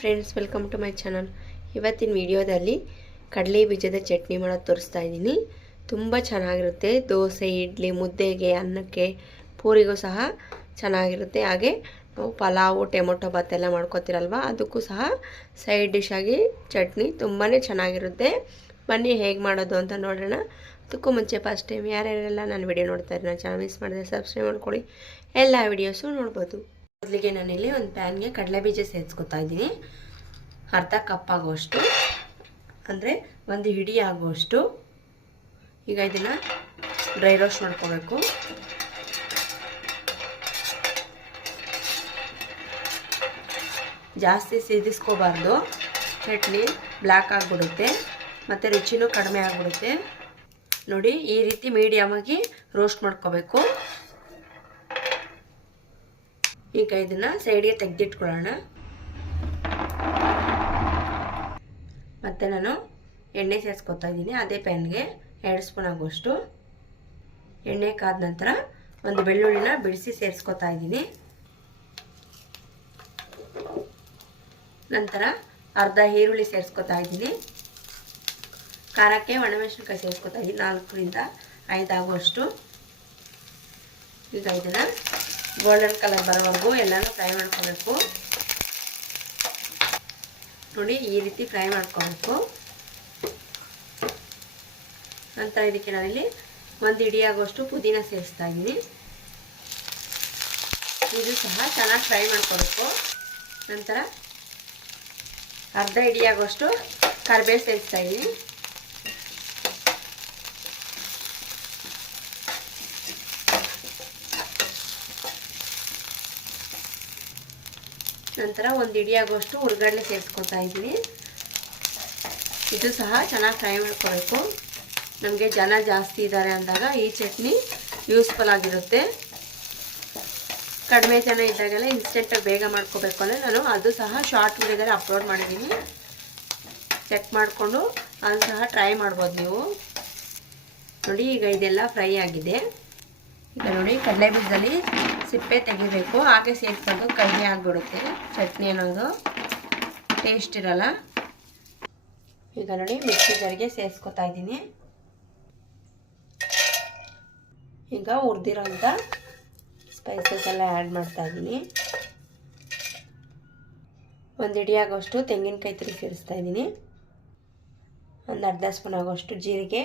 Friends, welcome to my channel. ಇವತ್ತಿನ ವಿಡಿಯೋದಲ್ಲಿ ಕಡಲೆ ಬೀಜದ ಚಟ್ನಿ ಮಾಡೋದು ತೋರಿಸ್ತಾ ಇದ್ದೀನಿ. ತುಂಬ ಚೆನ್ನಾಗಿರುತ್ತೆ. ದೋಸೆ, ಇಡ್ಲಿ, ಮುದ್ದೆಗೆ, ಅನ್ನಕ್ಕೆ, ಪೂರಿಗೂ ಸಹ ಚೆನ್ನಾಗಿರುತ್ತೆ. ಹಾಗೆ ನಾವು ಪಲಾವು, ಟೊಮೊಟೊ ಬಾತ್ ಎಲ್ಲ ಮಾಡ್ಕೊತೀರಲ್ವ, ಅದಕ್ಕೂ ಸಹ ಸೈಡ್ ಡಿಶ್ ಆಗಿ ಚಟ್ನಿ ತುಂಬಾ ಚೆನ್ನಾಗಿರುತ್ತೆ. ಬನ್ನಿ ಹೇಗೆ ಮಾಡೋದು ಅಂತ ನೋಡೋಣ. ಅದಕ್ಕೂ ಮುಂಚೆ ಫಸ್ಟ್ ಟೈಮ್ ಯಾರ್ಯಾರೆಲ್ಲ ನಾನು ವಿಡಿಯೋ ನೋಡ್ತಾ ಇದ್ದೀನಿ, ನನ್ನ ಚಾನಲ್ ಮಿಸ್ ಮಾಡಿದ್ರೆ ಸಬ್ಸ್ಕ್ರೈಬ್ ಮಾಡ್ಕೊಳ್ಳಿ. ಎಲ್ಲ ವಿಡಿಯೋಸು ನೋಡ್ಬೋದು. ಮೊದಲಿಗೆ ನಾನಿಲ್ಲಿ ಒಂದು ಪ್ಯಾನ್ಗೆ ಕಡಲೆ ಬೀಜ ಸೇರಿಸ್ಕೊತಾ ಇದ್ದೀನಿ. ಅರ್ಧ ಕಪ್ ಆಗುವಷ್ಟು, ಅಂದರೆ ಒಂದು ಹಿಡಿ ಆಗುವಷ್ಟು. ಈಗ ಇದನ್ನು ಡ್ರೈ ರೋಸ್ಟ್ ಮಾಡ್ಕೋಬೇಕು. ಜಾಸ್ತಿ ಸೇದಿಸ್ಕೋಬಾರ್ದು, ಚಟ್ನಿ ಬ್ಲ್ಯಾಕ್ ಆಗಿಬಿಡುತ್ತೆ ಮತ್ತು ರುಚಿನೂ ಕಡಿಮೆ ಆಗಿಬಿಡುತ್ತೆ. ನೋಡಿ, ಈ ರೀತಿ ಮೀಡಿಯಮಾಗಿ ರೋಸ್ಟ್ ಮಾಡ್ಕೋಬೇಕು. ಈಗ ಇದನ್ನು ಸೈಡ್ಗೆ ತೆಗೆದಿಟ್ಕೊಳ್ಳೋಣ. ಮತ್ತು ನಾನು ಎಣ್ಣೆ ಸೇರಿಸ್ಕೊತಾ ಇದ್ದೀನಿ. ಅದೇ ಪ್ಯಾನ್ಗೆ 2 ಸ್ಪೂನ್ ಆಗುವಷ್ಟು ಎಣ್ಣೆ ಕಾದ ನಂತರ ಒಂದು ಬೆಳ್ಳುಳ್ಳಿನ ಬಿಡಿಸಿ ಸೇರಿಸ್ಕೊತಾ ಇದ್ದೀನಿ. ನಂತರ ಅರ್ಧ ಈರುಳ್ಳಿ ಸೇರಿಸ್ಕೊತಾ ಇದ್ದೀನಿ. ಖಾರಕ್ಕೆ ಒಣಮೆಣಸಿನಕಾಯಿ ಸೇರಿಸ್ಕೊತಾ ಇದ್ದೀನಿ, 4ರಿಂದ 5 ಆಗುವಷ್ಟು. ಈಗ ಇದನ್ನು ಗೋಲ್ಡನ್ ಕಲರ್ ಬರೋವರೆಗೂ ಎಲ್ಲನೂ ಫ್ರೈ ಮಾಡ್ಕೋಬೇಕು. ನೋಡಿ, ಈ ರೀತಿ ಫ್ರೈ ಮಾಡ್ಕೋಬೇಕು. ನಂತರ ಇದಕ್ಕೆ ನಾನಿಲ್ಲಿ ಒಂದು ಹಿಡಿ ಆಗುವಷ್ಟು ಪುದೀನ ಸೇರಿಸ್ತಾ ಇದ್ದೀನಿ. ಇದು ಸಹ ಚೆನ್ನಾಗಿ ಫ್ರೈ ಮಾಡ್ಕೋಬೇಕು. ನಂತರ ಅರ್ಧ ಹಿಡಿ ಆಗುವಷ್ಟು ಕರಿಬೇವು ಸೇರಿಸ್ತಾ ಇದ್ದೀನಿ. ನಂತರ ಒಂದು ಹಿಡಿ ಆಗುವಷ್ಟು ಹುರ್ಗಡ್ಲೆ ಸೇರಿಸ್ಕೊತಾ ಇದ್ದೀನಿ. ಇದು ಸಹ ಚೆನ್ನಾಗಿ ಫ್ರೈ ಮಾಡ್ಕೋಬೇಕು. ನಮಗೆ ಜನ ಜಾಸ್ತಿ ಇದ್ದಾರೆ ಅಂದಾಗ ಈ ಚಟ್ನಿ ಯೂಸ್ಫುಲ್ ಆಗಿರುತ್ತೆ. ಕಡಿಮೆ ಜನ ಇದ್ದಾಗೆಲ್ಲ ಇನ್ಸ್ಟೆಂಟಾಗಿ ಬೇಗ ಮಾಡ್ಕೋಬೇಕು ಅಂದರೆ ನಾನು ಅದು ಸಹ ಶಾರ್ಟ್ ವಿಡಿಯೋದಲ್ಲಿ ಅಪ್ಲೋಡ್ ಮಾಡಿದ್ದೀನಿ. ಚೆಕ್ ಮಾಡಿಕೊಂಡು ಅದು ಸಹ ಟ್ರೈ ಮಾಡ್ಬೋದು ನೀವು. ನೋಡಿ, ಈಗ ಇದೆಲ್ಲ ಫ್ರೈ ಆಗಿದೆ. ಈಗ ನೋಡಿ, ಕಡಲೆ ಬೀಜದಲ್ಲಿ ಸಿಪ್ಪೆ ತೆಗಿಬೇಕು. ಹಾಗೆ ಸೇರಿಸ್ಕೊಂಡು ಕಡಿಮೆ ಆಗಿಬಿಡುತ್ತೆ ಚಟ್ನಿ ಅನ್ನೋದು, ಟೇಸ್ಟ್ ಇರಲ್ಲ. ಈಗ ನೋಡಿ, ಮಿಕ್ಸಿ ಜಾರಿಗೆ ಸೇರಿಸ್ಕೊತಾ ಇದ್ದೀನಿ. ಈಗ ಹುರಿದಿರೋಂಥ ಸ್ಪೈಸಸ್ ಎಲ್ಲ ಆ್ಯಡ್ ಮಾಡ್ತಾ ಇದ್ದೀನಿ. ಒಂದು ಹಿಡಿ ಆಗೋಷ್ಟು ತೆಂಗಿನಕಾಯಿ ತುರಿ ಸೇರಿಸ್ತಾ ಇದ್ದೀನಿ. ಒಂದು ಅರ್ಧ ಸ್ಪೂನ್ ಆಗೋಷ್ಟು ಜೀರಿಗೆ.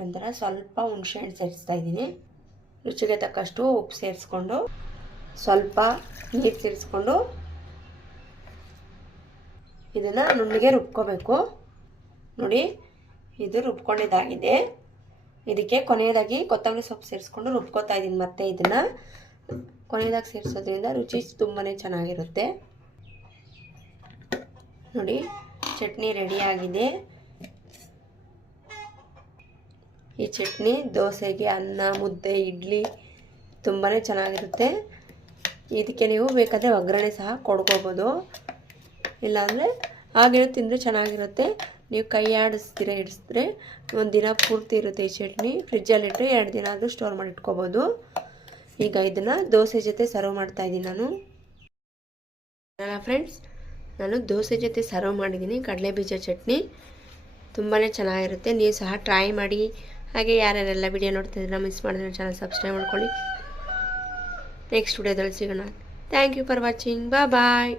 ನಂತರ ಸ್ವಲ್ಪ ಹುಣಸೆಹಣ್ಣು ಸೇರಿಸ್ತಾ ಇದ್ದೀನಿ. ರುಚಿಗೆ ತಕ್ಕಷ್ಟು ಉಪ್ಪು ಸೇರಿಸ್ಕೊಂಡು ಸ್ವಲ್ಪ ನೀರು ಸೇರಿಸ್ಕೊಂಡು ಇದನ್ನು ನುಣ್ಣಗೆ ರುಬ್ಕೋಬೇಕು. ನೋಡಿ, ಇದು ರುಬ್ಕೊಂಡಿದ್ದಾಗಿದೆ. ಇದಕ್ಕೆ ಕೊನೆಯದಾಗಿ ಕೊತ್ತಂಬರಿ ಸೊಪ್ಪು ಸೇರಿಸ್ಕೊಂಡು ರುಬ್ಕೋತಾ ಇದ್ದೀನಿ. ಮತ್ತೆ ಇದನ್ನು ಕೊನೆಯದಾಗಿ ಸೇರಿಸೋದ್ರಿಂದ ರುಚಿ ತುಂಬಾ ಚೆನ್ನಾಗಿರುತ್ತೆ. ನೋಡಿ, ಚಟ್ನಿ ರೆಡಿಯಾಗಿದೆ. ಈ ಚಟ್ನಿ ದೋಸೆಗೆ, ಅನ್ನ, ಮುದ್ದೆ, ಇಡ್ಲಿ ತುಂಬಾ ಚೆನ್ನಾಗಿರುತ್ತೆ. ಇದಕ್ಕೆ ನೀವು ಬೇಕಾದರೆ ಒಗ್ಗರಣೆ ಸಹ ಕೊಡ್ಕೋಬೋದು, ಇಲ್ಲಾಂದರೆ ಹಾಗೆ ತಿಂದರೆ ಚೆನ್ನಾಗಿರುತ್ತೆ. ನೀವು ಕೈ ಇಡಿಸಿದ್ರೆ ಒಂದು ದಿನ ಪೂರ್ತಿ ಇರುತ್ತೆ ಈ ಚಟ್ನಿ. ಫ್ರಿಜ್ಜಲ್ಲಿಟ್ಟರೆ 2 ದಿನ ಆದರೂ ಸ್ಟೋರ್ ಮಾಡಿ ಇಟ್ಕೋಬೋದು. ಈಗ ಇದನ್ನು ದೋಸೆ ಜೊತೆ ಸರ್ವ್ ಮಾಡ್ತಾಯಿದ್ದೀನಿ ನಾನು. ಫ್ರೆಂಡ್ಸ್, ನಾನು ದೋಸೆ ಜೊತೆ ಸರ್ವ್ ಮಾಡಿದ್ದೀನಿ ಕಡಲೆ ಬೀಜ ಚಟ್ನಿ. ತುಂಬಾ ಚೆನ್ನಾಗಿರುತ್ತೆ. ನೀವು ಸಹ ಟ್ರೈ ಮಾಡಿ. ಹಾಗೆ ಯಾರ್ಯಾರೆಲ್ಲ ವಿಡಿಯೋ ನೋಡ್ತಿದ್ದೀರಾ ಮಿಸ್ ಮಾಡಿದ್ರೆ ಚಾನಲ್ ಸಬ್ಸ್ಕ್ರೈಬ್ ಮಾಡ್ಕೊಳ್ಳಿ. ನೆಕ್ಸ್ಟ್ ವಿಡಿಯೋದಲ್ಲಿ ಸಿಗೋಣ. Thank you for watching. Bye.